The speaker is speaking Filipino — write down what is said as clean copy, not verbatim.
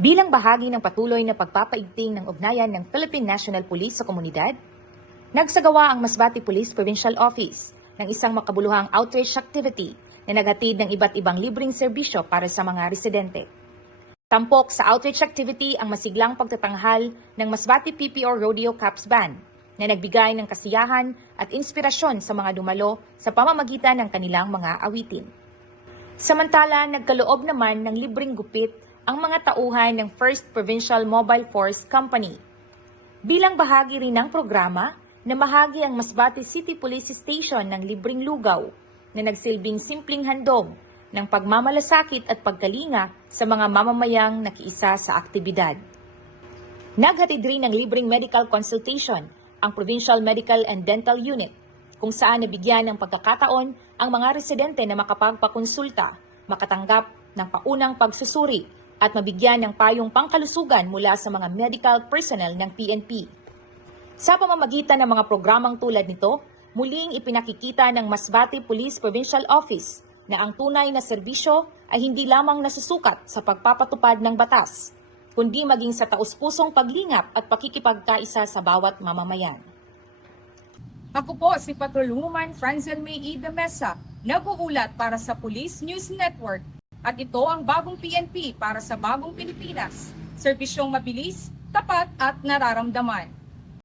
Bilang bahagi ng patuloy na pagpapaigting ng ugnayan ng Philippine National Police sa komunidad, nagsagawa ang Masbate Police Provincial Office ng isang makabuluhang outreach activity na naghatid ng iba't ibang libreng serbisyo para sa mga residente. Tampok sa outreach activity ang masiglang pagtatanghal ng Masbate PPO Rodeo Caps Band na nagbigay ng kasiyahan at inspirasyon sa mga dumalo sa pamamagitan ng kanilang mga awitin. Samantala, nagkaloob naman ng libreng gupit ang mga tauhan ng First Provincial Mobile Force Company. Bilang bahagi rin ng programa, namahagi ang Masbate City Police Station ng libreng lugaw na nagsilbing simpleng handog ng pagmamalasakit at pagkalinga sa mga mamamayang nakiisa sa aktibidad. Naghatid rin ng libreng medical consultation ang Provincial Medical and Dental Unit, kung saan nabigyan ng pagkakataon ang mga residente na makapagpakonsulta, makatanggap ng paunang pagsusuri at mabigyan ng payong pangkalusugan mula sa mga medical personnel ng PNP. Sa pamamagitan ng mga programang tulad nito, muling ipinakikita ng Masbate Police Provincial Office na ang tunay na serbisyo ay hindi lamang nasusukat sa pagpapatupad ng batas, kundi maging sa taus-pusong paglingap at pakikipagkaisa sa bawat mamamayan. Ako po si Patrolwoman Franzel May E. de Mesa, nag-uulat para sa Police News Network. At ito ang bagong PNP para sa bagong Pilipinas. Serbisyong mabilis, tapat at nararamdaman.